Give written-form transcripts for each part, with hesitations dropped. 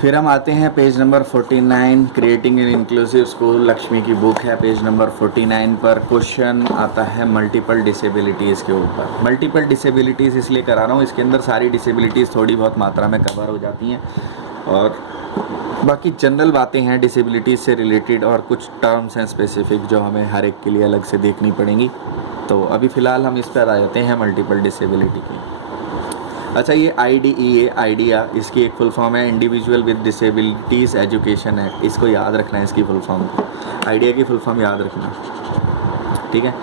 फिर हम आते हैं page number 49, creating an inclusive school, Lakshmi की बुक है। पेज नंबर 49 पर क्वेश्चन आता है मल्टीपल डिसेबिलिटीज़ के ऊपर। मल्टीपल डिसेबिलिटीज़ इसलिए करा रहा हूँ, इसके अंदर सारी डिसेबिलिटीज़ थोड़ी बहुत मात्रा में कवर हो जाती हैं और बाकी जनरल बातें हैं डिसेबिलिटीज़ से रिलेटेड और कुछ टर्म्स हैं स्पेसिफिक जो हमें हर एक के लिए अलग से देखनी पड़ेंगी। तो अभी फ़िलहाल हम इस पर आ जाते हैं मल्टीपल डिसेबिलिटी की। अच्छा, ये IDEA आइडिया, इसकी एक फुल फॉर्म है individual with disabilities education act. इसको याद रखना है, इसकी फुल फॉर्म, आइडिया की फुल फॉर्म याद रखना, ठीक है।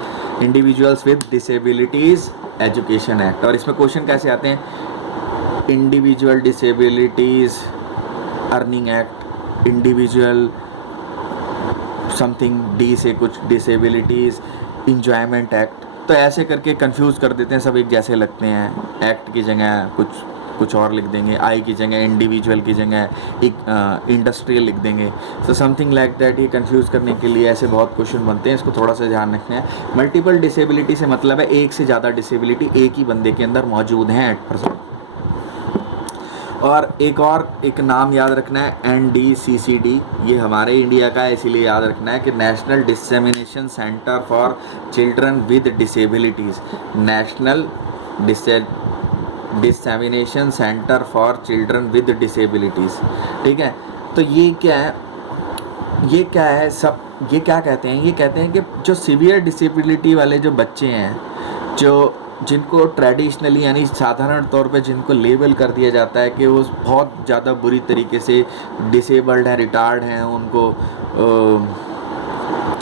Individuals with disabilities education act. और इसमें क्वेश्चन कैसे आते हैं, individual disabilities earning act, individual something D से कुछ डिसेबिलिटीज़ इंजॉयमेंट एक्ट। तो ऐसे करके कंफ्यूज कर देते हैं, सब एक जैसे लगते हैं। एक्ट की जगह कुछ और लिख देंगे, आई की जगह इंडिविजुअल की जगह एक इंडस्ट्रियल लिख देंगे। तो समथिंग लाइक दैट। ये कंफ्यूज करने के लिए ऐसे बहुत क्वेश्चन बनते हैं, इसको थोड़ा सा ध्यान रखना है। मल्टीपल डिसेबिलिटी से मतलब है एक से ज़्यादा डिसेबिलिटी एक ही बंदे के अंदर मौजूद हैं एट प्रेजेंट। और एक नाम याद रखना है NDCCD, ये हमारे इंडिया का है, इसीलिए याद रखना है कि national dissemination centre for children with disabilities. National dissemination centre for children with disabilities, ठीक है। तो ये क्या है सब, ये क्या कहते हैं, ये कहते हैं कि जो सीवियर डिसेबिलिटी वाले जो बच्चे हैं, जिनको ट्रेडिशनली यानी साधारण तौर पे जिनको लेबल कर दिया जाता है कि वो बहुत ज़्यादा बुरी तरीके से डिसेबल्ड हैं, रिटार्ड हैं, उनको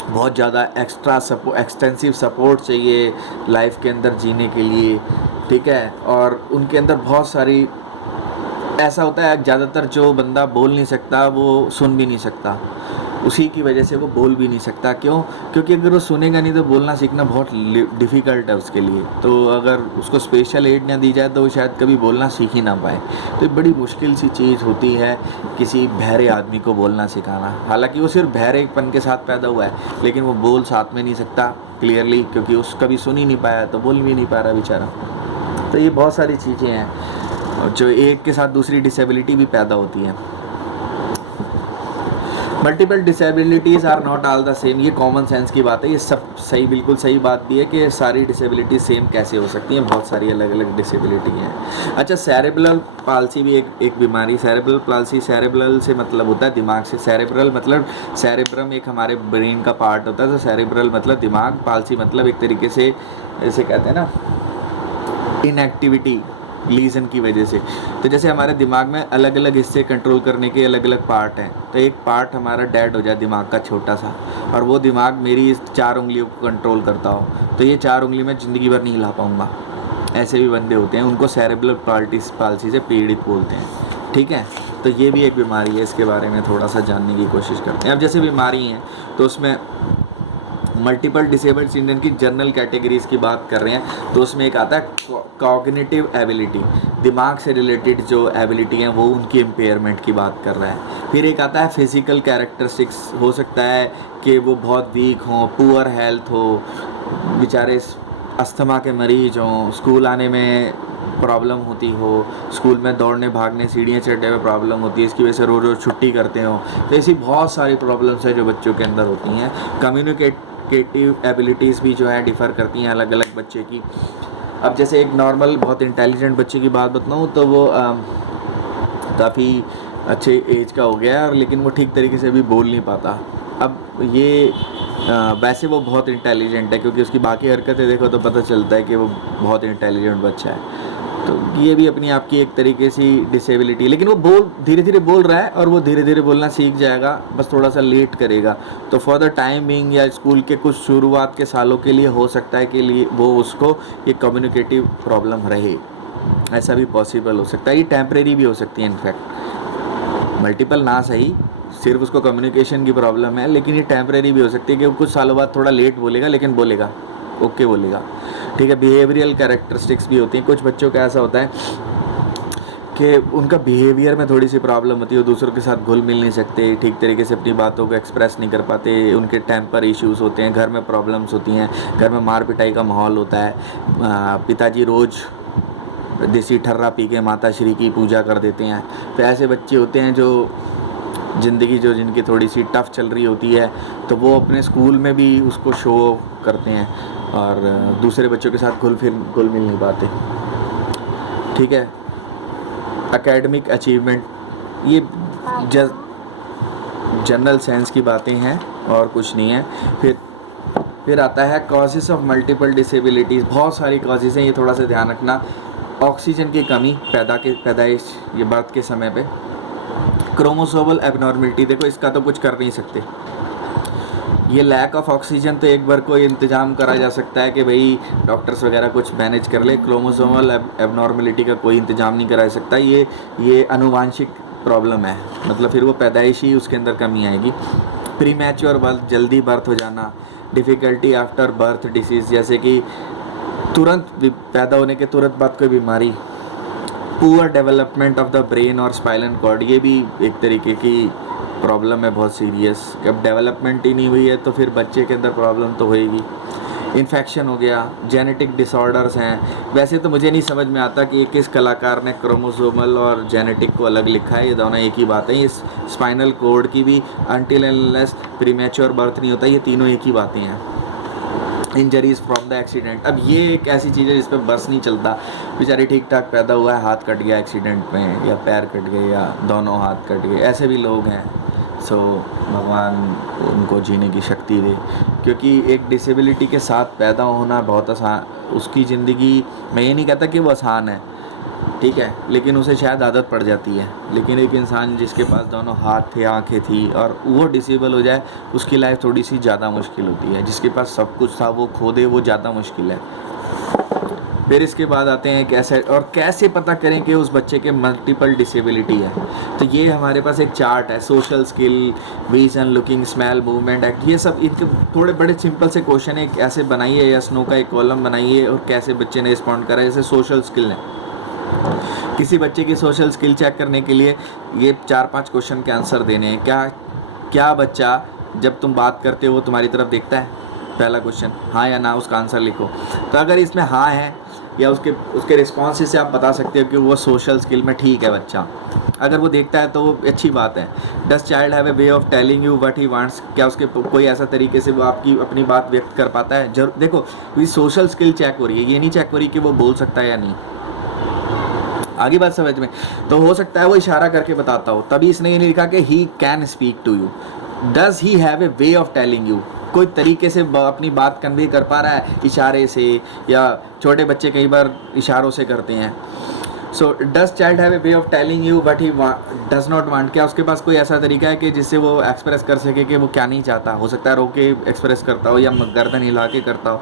बहुत ज़्यादा एक्सटेंसिव सपोर्ट चाहिए लाइफ के अंदर जीने के लिए, ठीक है। और उनके अंदर बहुत सारी ऐसा होता है, ज़्यादातर जो बंदा बोल नहीं सकता वो सुन भी नहीं सकता, उसी की वजह से वो बोल भी नहीं सकता। क्यों? क्योंकि अगर वो सुनेगा नहीं तो बोलना सीखना बहुत डिफ़िकल्ट है उसके लिए। तो अगर उसको स्पेशल एड ना दी जाए तो वो शायद कभी बोलना सीख ही ना पाए। तो बड़ी मुश्किल सी चीज़ होती है किसी बहरे आदमी को बोलना सिखाना। हालांकि वो सिर्फ बहरेपन के साथ पैदा हुआ है, लेकिन वो बोल साथ में नहीं सकता क्लियरली, क्योंकि उस कभी सुन ही नहीं पाया तो बोल भी नहीं पा रहा बेचारा। तो ये बहुत सारी चीज़ें हैं जो एक के साथ दूसरी डिसेबिलिटी भी पैदा होती है। Multiple disabilities are not all the same, ये कॉमन सेंस की बात है, ये सब सही, बिल्कुल सही बात भी है कि सारी डिसेबिलिटी सेम कैसे हो सकती हैं, बहुत सारी अलग अलग डिसेबिलिटी हैं। अच्छा, सेरेब्रल पाल्सी भी एक बीमारी। सेरेब्रल पाल्सी, सेरेब्रल से मतलब होता है दिमाग से, सेरेब्रल मतलब सेरेब्रम एक हमारे ब्रेन का पार्ट होता है, तो सेरेब्रल मतलब दिमाग, पाल्सी मतलब एक तरीके से ऐसे कहते हैं ना इनएक्टिविटी, लीजन की वजह से। तो जैसे हमारे दिमाग में अलग अलग हिस्से कंट्रोल करने के अलग अलग पार्ट हैं, तो एक पार्ट हमारा डेड हो जाए दिमाग का छोटा सा, और वो दिमाग मेरी इस 4 उंगलियों को कंट्रोल करता हो, तो ये 4 उंगली में ज़िंदगी भर नहीं हिला पाऊँगा। ऐसे भी बंदे होते हैं, उनको सेरेब्रल पाल्सी से पीड़ित बोलते हैं, ठीक है। तो ये भी एक बीमारी है, इसके बारे में थोड़ा सा जानने की कोशिश करते हैं। अब जैसे बीमारी हैं तो उसमें मल्टीपल डिसेबल्ड चिल्ड्रन की जनरल कैटेगरीज़ की बात कर रहे हैं, तो उसमें एक आता है कॉग्निटिव एबिलिटी, दिमाग से रिलेटेड जो एबिलिटी हैं वो उनकी इम्पेयरमेंट की बात कर रहा है। फिर एक आता है फिज़िकल कैरेक्टरिस्टिक्स, हो सकता है कि वो बहुत वीक हों, पुअर हेल्थ हो, बेचारे अस्थमा के मरीज हों, स्कूल आने में प्रॉब्लम होती हो, स्कूल में दौड़ने भागने सीढ़ियाँ चढ़ने में प्रॉब्लम होती है, इसकी वजह से रोज़ रोज़ छुट्टी करते हो। तो ऐसी बहुत सारी प्रॉब्लम्स हैं जो बच्चों के अंदर होती हैं। कम्युनिकेटिव एबिलिटीज़ भी जो है डिफ़र करती हैं अलग अलग बच्चे की। अब जैसे एक नॉर्मल बहुत इंटेलिजेंट बच्चे की बात बताऊँ तो वो काफ़ी अच्छे एज का हो गया है, और लेकिन वो ठीक तरीके से भी बोल नहीं पाता। अब ये वैसे वो बहुत इंटेलिजेंट है, क्योंकि उसकी बाकी हरकतें देखो तो पता चलता है कि वो बहुत इंटेलिजेंट बच्चा है। तो ये भी अपनी आपकी एक तरीके से डिसेबिलिटी, लेकिन वो धीरे धीरे बोल रहा है और वो धीरे धीरे बोलना सीख जाएगा, बस थोड़ा सा लेट करेगा। तो फॉर द टाइम बिंग या स्कूल के कुछ शुरुआत के सालों के लिए हो सकता है कि वो उसको ये कम्युनिकेटिव प्रॉब्लम रहे, ऐसा भी पॉसिबल हो सकता है। ये टेम्परेरी भी हो सकती है, इनफैक्ट मल्टीपल ना सही, सिर्फ उसको कम्युनिकेशन की प्रॉब्लम है, लेकिन ये टेम्परेरी भी हो सकती है कि कुछ सालों बाद थोड़ा लेट बोलेगा, लेकिन बोलेगा, ओके बोलेगा, ठीक है। बिहेवियरल कैरेक्टरिस्टिक्स भी होती हैं, कुछ बच्चों का ऐसा होता है कि उनका बिहेवियर में थोड़ी सी प्रॉब्लम होती है, वो दूसरों के साथ घुल मिल नहीं सकते, ठीक तरीके से अपनी बातों को एक्सप्रेस नहीं कर पाते, उनके टेम्पर इश्यूज़ होते हैं, घर में प्रॉब्लम्स होती हैं, घर में मार पिटाई का माहौल होता है, पिताजी रोज़ देसी ठर्रा पी के माता श्री की पूजा कर देते हैं। तो ऐसे बच्चे होते हैं जो ज़िंदगी जो जिनकी थोड़ी सी टफ चल रही होती है, तो वो अपने स्कूल में भी उसको शो करते हैं और दूसरे बच्चों के साथ घुल मिल नहीं पाते। ठीक है, एकेडमिक अचीवमेंट, ये जनरल साइंस की बातें हैं और कुछ नहीं है। फिर आता है कॉजेज़ ऑफ मल्टीपल डिसेबिलिटीज़। बहुत सारी कॉजेज़ हैं, ये थोड़ा सा ध्यान रखना। ऑक्सीजन की कमी पैदाइश ये बर्थ के समय पे। क्रोमोसोमल एबनॉर्मलिटी, देखो इसका तो कुछ कर नहीं सकते, ये लैक ऑफ ऑक्सीजन तो एक बार कोई इंतज़ाम करा जा सकता है कि भाई डॉक्टर्स वगैरह कुछ मैनेज कर ले। क्रोमोसोमल एबनॉर्मलिटी का कोई इंतज़ाम नहीं करा सकता, ये अनुवांशिक प्रॉब्लम है, मतलब फिर वो पैदाइशी उसके अंदर कमी आएगी। प्रीमैच्योर बर्थ, जल्दी बर्थ हो जाना। डिफ़िकल्टी आफ्टर बर्थ डिसीज़, जैसे कि तुरंत पैदा होने के तुरंत बाद कोई बीमारी। Poor development of the brain और स्पाइनल कॉर्ड, ये भी एक तरीके की प्रॉब्लम है बहुत सीरियस। जब डेवलपमेंट ही नहीं हुई है तो फिर बच्चे के अंदर प्रॉब्लम तो होएगी। इन्फेक्शन हो गया, जेनेटिक डिसऑर्डर्स हैं। वैसे तो मुझे नहीं समझ में आता कि किस कलाकार ने क्रोमोसोमल और जेनेटिक को अलग लिखा है, ये दोनों एक ही बात है। ये स्पाइनल कॉर्ड की भी अनटिल अनलेस प्रीमैच्योर बर्थ नहीं होता, ये तीनों एक ही बातें हैं। इंजरीज फ्रॉम द एक्सीडेंट, अब ये एक ऐसी चीज़ है जिस पर बस नहीं चलता। बेचारे ठीक ठाक पैदा हुआ है, हाथ कट गया एक्सीडेंट में, या पैर कट गए, या दोनों हाथ कट गए, ऐसे भी लोग हैं। सो भगवान उनको जीने की शक्ति दे, क्योंकि एक डिसेबिलिटी के साथ पैदा होना बहुत आसान, उसकी ज़िंदगी, मैं ये नहीं कहता कि वो आसान है, ठीक है, लेकिन उसे शायद आदत पड़ जाती है। लेकिन एक इंसान जिसके पास दोनों हाथ थे, आंखें थी, और वो डिसेबल हो जाए, उसकी लाइफ थोड़ी सी ज़्यादा मुश्किल होती है। जिसके पास सब कुछ था वो खो दे, वो ज़्यादा मुश्किल है। फिर इसके बाद आते हैं कैसे पता करें कि उस बच्चे के मल्टीपल डिसेबिलिटी है। तो ये हमारे पास एक चार्ट है, social skill, vision, looking, smell, movement, act, ये सब इनके थोड़े बड़े सिंपल से क्वेश्चन है। ऐसे बनाइए या स्नो का एक कॉलम बनाइए और कैसे बच्चे ने रिस्पॉन्ड करा। जैसे सोशल स्किल है, किसी बच्चे की सोशल स्किल चेक करने के लिए ये 4-5 क्वेश्चन के आंसर देने हैं। क्या बच्चा जब तुम बात करते हो वो तुम्हारी तरफ देखता है? पहला क्वेश्चन, हाँ या ना, उसका आंसर लिखो। तो अगर इसमें हाँ है या उसके रिस्पॉन्स से आप बता सकते हो कि वो सोशल स्किल में ठीक है बच्चा। अगर वो देखता है तो वो अच्छी बात है। Does child have a way of telling you what he wants, क्या उसके कोई ऐसा तरीके से वो आपकी अपनी बात व्यक्त कर पाता है? जरूर। देखो, ये सोशल स्किल चेक हो रही है, ये नहीं चेक हो रही कि वो बोल सकता है या नहीं। आगे बात समझ में? तो हो सकता है वो इशारा करके बताता हो, तभी इसने ये नहीं लिखा कि he can speak to you. Does he have a way of telling you, कोई तरीके से अपनी बात कन्वे कर पा रहा है इशारे से, या छोटे बच्चे कई बार इशारों से करते हैं। So does child have a way of telling you but he does not want, क्या उसके पास कोई ऐसा तरीका है कि जिससे वो एक्सप्रेस कर सके कि वो क्या नहीं चाहता? हो सकता है रो के एक्सप्रेस करता हो या गर्दन हिला के करता हो।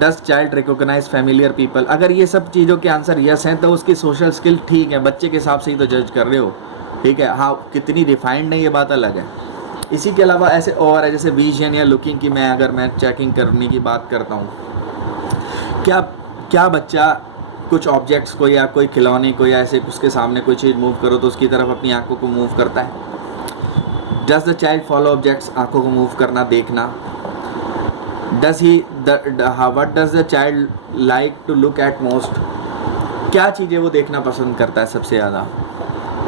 Does child recognise familiar people, अगर ये सब चीज़ों के आंसर यस हैं तो उसकी सोशल स्किल ठीक है, बच्चे के हिसाब से ही तो जज कर रहे हो, ठीक है। हाँ, कितनी रिफाइंड है ये बात अलग है। इसी के अलावा ऐसे और है, जैसे विजन या लुकिंग की अगर मैं चेकिंग करने की बात करता हूँ, क्या बच्चा कुछ ऑब्जेक्ट्स को या कोई खिलौने को या ऐसे उसके सामने कोई चीज़ मूव करो तो उसकी तरफ अपनी आंखों को मूव करता है? Does the child follow objects, आंखों को मूव करना, देखना। What does the child like to look at most, क्या चीज़ें वो देखना पसंद करता है सबसे ज़्यादा?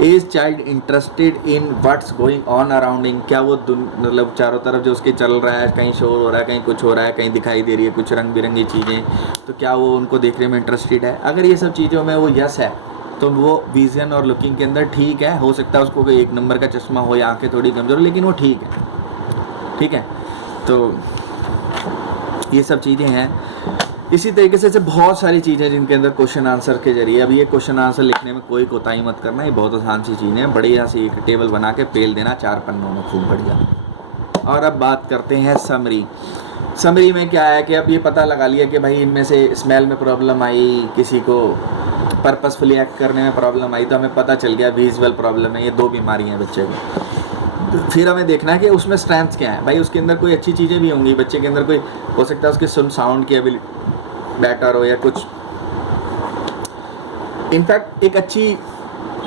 Is child interested in what's going on arounding, क्या वो मतलब चारों तरफ जो उसके चल रहा है, कहीं शोर हो रहा है, कहीं कुछ हो रहा है, कहीं दिखाई दे रही है कुछ रंग बिरंगी चीज़ें, तो क्या वो उनको देखने में इंटरेस्टेड है? अगर ये सब चीज़ों में वो यस है तो वो विजन और लुकिंग के अंदर ठीक है। हो सकता है उसको कोई 1 नंबर का चश्मा हो या आंखें थोड़ी कमज़ोर, लेकिन वो ठीक है, ठीक है। तो ये सब चीज़ें हैं। इसी तरीके से बहुत सारी चीज़ें जिनके अंदर क्वेश्चन आंसर के जरिए, अब ये क्वेश्चन आंसर लिखने में कोई कोताही मत करना, ये बहुत आसान सी चीज़ें हैं। बढ़िया सी एक टेबल बना के पेल देना 4 पन्नों में, खूब बढ़िया। और अब बात करते हैं समरी में क्या है कि अब ये पता लगा लिया कि भाई इनमें से स्मेल में प्रॉब्लम आई, किसी को पर्पसफुली एक्ट करने में प्रॉब्लम आई, तो हमें पता चल गया विजुअल प्रॉब्लम है, ये 2 बीमारी हैं बच्चे को। फिर हमें देखना है कि उसमें स्ट्रेंथ क्या है। भाई उसके अंदर कोई अच्छी चीज़ें भी होंगी, बच्चे के अंदर कोई हो सकता है उसके साउंड की एबिलिटी बेटर हो या कुछ। इनफैक्ट एक अच्छी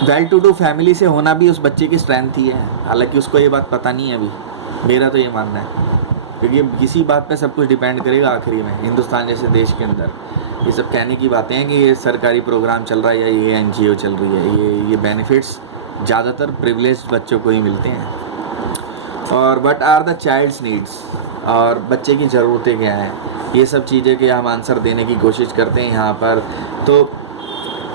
वेल टू डू फैमिली से होना भी उस बच्चे की स्ट्रेंथ ही है, हालांकि उसको ये बात पता नहीं है अभी। मेरा तो ये मानना है, क्योंकि किसी बात पे सब कुछ डिपेंड करेगा आखिरी में, हिंदुस्तान जैसे देश के अंदर। ये सब कहने की बातें हैं कि ये सरकारी प्रोग्राम चल रहा है या ये एनजीओ चल रही है, ये बेनिफिट्स ज़्यादातर प्रिविलेज्ड बच्चों को ही मिलते हैं। और what are the child's needs, और बच्चे की ज़रूरतें क्या हैं, ये सब चीज़ें के हम आंसर देने की कोशिश करते हैं यहाँ पर। तो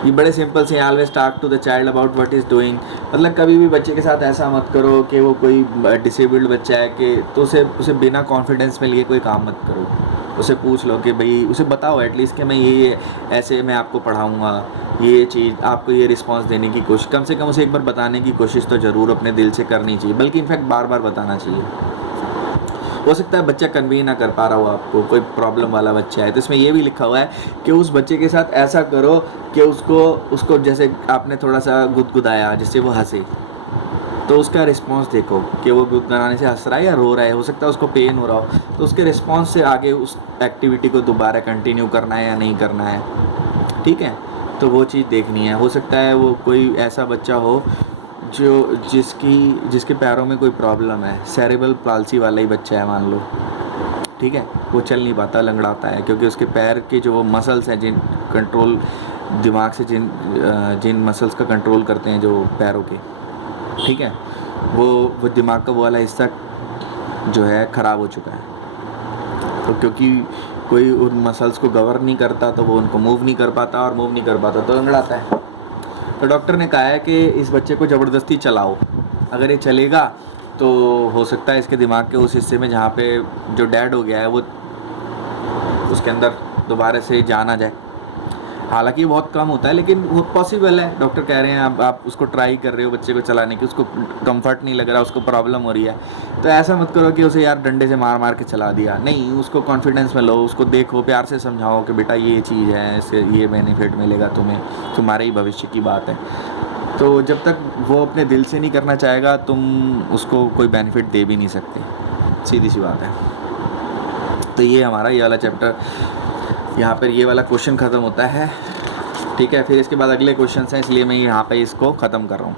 ये बड़े सिंपल से, always talk to the child about what is doing. मतलब कभी भी बच्चे के साथ ऐसा मत करो कि वो कोई डिसेबल्ड बच्चा है कि तो उसे बिना कॉन्फिडेंस में लिए कोई काम मत करो। उसे पूछ लो कि भाई, उसे बताओ एटलीस्ट कि मैं ये ऐसे मैं आपको पढ़ाऊँगा, ये चीज़ आपको ये रिस्पांस देने की कोशिश, कम से कम उसे एक बार बताने की कोशिश तो ज़रूर अपने दिल से करनी चाहिए, बल्कि इनफैक्ट बार बार बताना चाहिए। हो सकता है बच्चा कन्वे ना कर पा रहा हो आपको, कोई प्रॉब्लम वाला बच्चा है, तो इसमें ये भी लिखा हुआ है कि उस बच्चे के साथ ऐसा करो कि उसको जैसे आपने थोड़ा सा गुदगुदाया जिससे वो हंसे, तो उसका रिस्पांस देखो कि वो गुदगुदाने से हंस रहा है या रो रहा है। हो सकता है उसको पेन हो रहा हो, तो उसके रिस्पांस से आगे उस एक्टिविटी को दोबारा कंटिन्यू करना है या नहीं करना है, ठीक है। तो वो चीज़ देखनी है। हो सकता है वो कोई ऐसा बच्चा हो जिसके पैरों में कोई प्रॉब्लम है, सेरेब्रल पाल्सी वाला ही बच्चा है मान लो, ठीक है, वो चल नहीं पाता, लंगड़ाता है, क्योंकि उसके पैर के जो वो मसल्स हैं जिन कंट्रोल दिमाग से जिन मसल्स का कंट्रोल करते हैं जो पैरों के, ठीक है, वो दिमाग का वो वाला हिस्सा जो है ख़राब हो चुका है। तो क्योंकि कोई उन मसल्स को गवर्न नहीं करता तो वो उनको मूव नहीं कर पाता, और मूव नहीं कर पाता तो लंगड़ाता है। तो डॉक्टर ने कहा है कि इस बच्चे को ज़बरदस्ती चलाओ, अगर ये चलेगा तो हो सकता है इसके दिमाग के उस हिस्से में जहाँ पे जो डेड हो गया है वो उसके अंदर दोबारा से जान आ जाए। हालांकि बहुत कम होता है लेकिन वो पॉसिबल है। डॉक्टर कह रहे हैं आप उसको ट्राई कर रहे हो बच्चे को चलाने की, उसको कंफर्ट नहीं लग रहा, उसको प्रॉब्लम हो रही है, तो ऐसा मत करो कि उसे यार डंडे से मार मार के चला दिया, नहीं, उसको कॉन्फिडेंस में लो, उसको देखो, प्यार से समझाओ कि बेटा ये चीज़ है, इससे ये बेनिफिट मिलेगा तुम्हें, तुम्हारे ही भविष्य की बात है। तो जब तक वो अपने दिल से नहीं करना चाहेगा तुम उसको कोई बेनिफिट दे भी नहीं सकते, सीधी सी बात है। तो ये हमारा ये वाला चैप्टर, यहाँ पर ये वाला क्वेश्चन ख़त्म होता है, ठीक है। फिर इसके बाद अगले क्वेश्चन हैं, इसलिए मैं यहाँ पे इसको ख़त्म कर रहा हूँ।